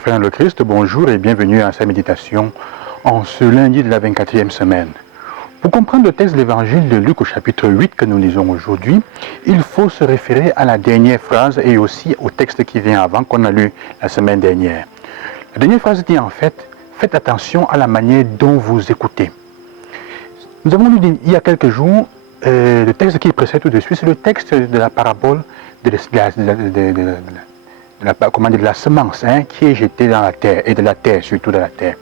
frères dans le Christ, bonjour et bienvenue à sa méditation en ce lundi de la 24e semaine. Pour comprendre le texte de l'évangile de Luc au chapitre 8 que nous lisons aujourd'hui, il faut se référer à la dernière phrase et aussi au texte qui vient avant qu'on a lu la semaine dernière. La dernière phrase dit en fait, faites attention à la manière dont vous écoutez. Nous avons lu il y a quelques jours le texte qui précède tout de suite, c'est le texte de la parabole de la semence qui est jetée dans la terre, et de la terre, surtout de la terre.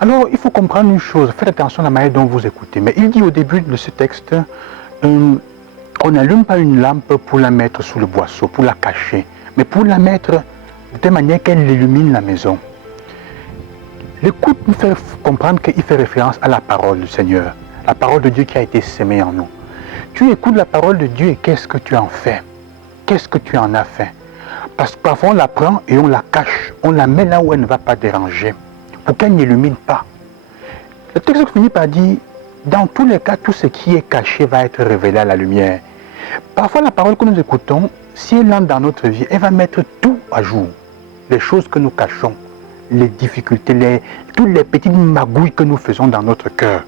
Alors, il faut comprendre une chose, faites attention à la manière dont vous écoutez. Mais il dit au début de ce texte, on n'allume pas une lampe pour la mettre sous le boisseau, pour la cacher, mais pour la mettre de telle manière qu'elle illumine la maison. L'écoute nous fait comprendre qu'il fait référence à la parole du Seigneur, la parole de Dieu qui a été sémée en nous. Tu écoutes la parole de Dieu et qu'est-ce que tu en fais? Qu'est-ce que tu en as fait? Parce que parfois on la prend et on la cache, on la met là où elle ne va pas déranger, pour qu'elle n'illumine pas. Le texte finit par dire, dans tous les cas, tout ce qui est caché va être révélé à la lumière. Parfois la parole que nous écoutons, si elle entre dans notre vie, elle va mettre tout à jour. Les choses que nous cachons, les difficultés, toutes les petites magouilles que nous faisons dans notre cœur.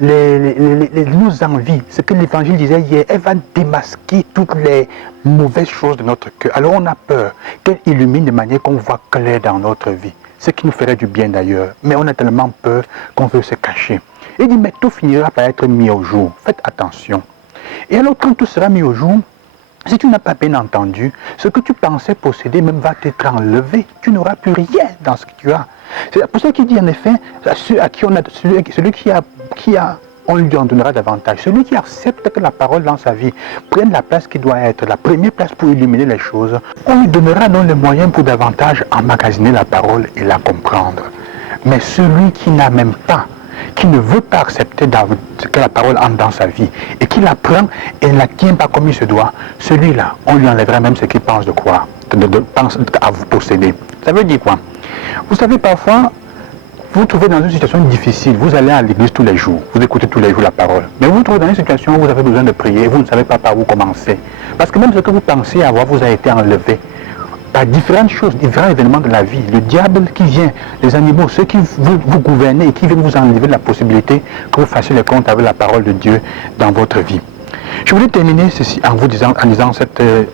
Nos envies, ce que l'évangile disait hier, elle va démasquer toutes les mauvaises choses de notre cœur. Alors on a peur qu'elle illumine de manière qu'on voit clair dans notre vie. Ce qui nous ferait du bien d'ailleurs. Mais on a tellement peur qu'on veut se cacher. Il dit, mais tout finira par être mis au jour. Faites attention. Et alors quand tout sera mis au jour, si tu n'as pas bien entendu, ce que tu pensais posséder même va t'être enlevé. Tu n'auras plus rien dans ce que tu as. C'est pour ça qu'il dit en effet, on lui en donnera davantage. Celui qui accepte que la parole dans sa vie prenne la place qui doit être, la première place pour illuminer les choses, on lui donnera donc les moyens pour davantage emmagasiner la parole et la comprendre. Mais celui qui n'a même pas, qui ne veut pas accepter que la parole entre dans sa vie et qui la prend et ne la tient pas comme il se doit, celui-là, on lui enlèvera même ce qu'il pense de quoi, pense à vous posséder. Ça veut dire quoi? Vous savez, parfois, vous vous trouvez dans une situation difficile, vous allez à l'église tous les jours, vous écoutez tous les jours la parole, mais vous vous trouvez dans une situation où vous avez besoin de prier, vous ne savez pas par où commencer. Parce que même ce que vous pensez avoir vous a été enlevé par différentes choses, différents événements de la vie. Le diable qui vient, les animaux, ceux qui vous gouvernez et qui viennent vous enlever la possibilité que vous fassiez les comptes avec la parole de Dieu dans votre vie. Je voulais terminer ceci en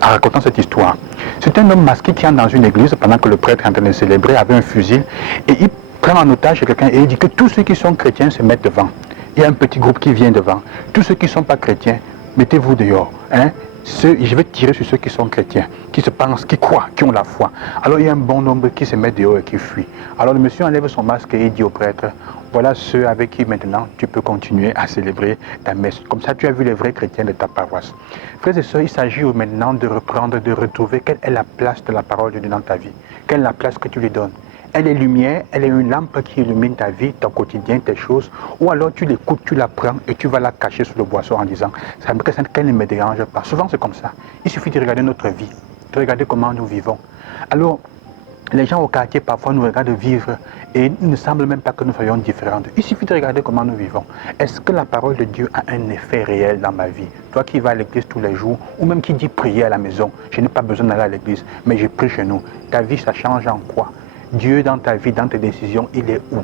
racontant cette histoire. C'est un homme masqué qui entre dans une église pendant que le prêtre est en train de célébrer avec un fusil et il prend en otage quelqu'un et il dit que tous ceux qui sont chrétiens se mettent devant. Il y a un petit groupe qui vient devant. Tous ceux qui ne sont pas chrétiens, mettez-vous dehors. Je vais tirer sur ceux qui sont chrétiens, qui se pensent, qui croient, qui ont la foi. Alors il y a un bon nombre qui se met dehors et qui fuit. Alors le monsieur enlève son masque et il dit au prêtre, voilà ceux avec qui maintenant tu peux continuer à célébrer ta messe. Comme ça tu as vu les vrais chrétiens de ta paroisse. Frères et sœurs, il s'agit maintenant de reprendre, de retrouver quelle est la place de la parole de Dieu dans ta vie. Quelle est la place que tu lui donnes. Elle est lumière, elle est une lampe qui illumine ta vie, ton quotidien, tes choses. Ou alors tu l'écoutes, tu la prends et tu vas la cacher sous le boisseau en disant qu'elle ne me dérange pas. Souvent c'est comme ça. Il suffit de regarder notre vie, de regarder comment nous vivons. Alors, les gens au quartier parfois nous regardent vivre et il ne semble même pas que nous soyons différents. Il suffit de regarder comment nous vivons. Est-ce que la parole de Dieu a un effet réel dans ma vie? Toi qui vas à l'église tous les jours, ou même qui dis prier à la maison, je n'ai pas besoin d'aller à l'église, mais je prie chez nous. Ta vie, ça change en quoi? Dieu dans ta vie, dans tes décisions, il est où?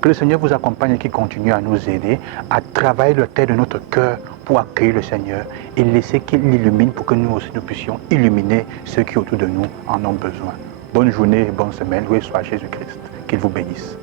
Que le Seigneur vous accompagne et qu'il continue à nous aider à travailler le terre de notre cœur pour accueillir le Seigneur et laisser qu'il l'illumine pour que nous aussi nous puissions illuminer ceux qui autour de nous en ont besoin. Bonne journée et bonne semaine. Loué soit Jésus-Christ. Qu'il vous bénisse.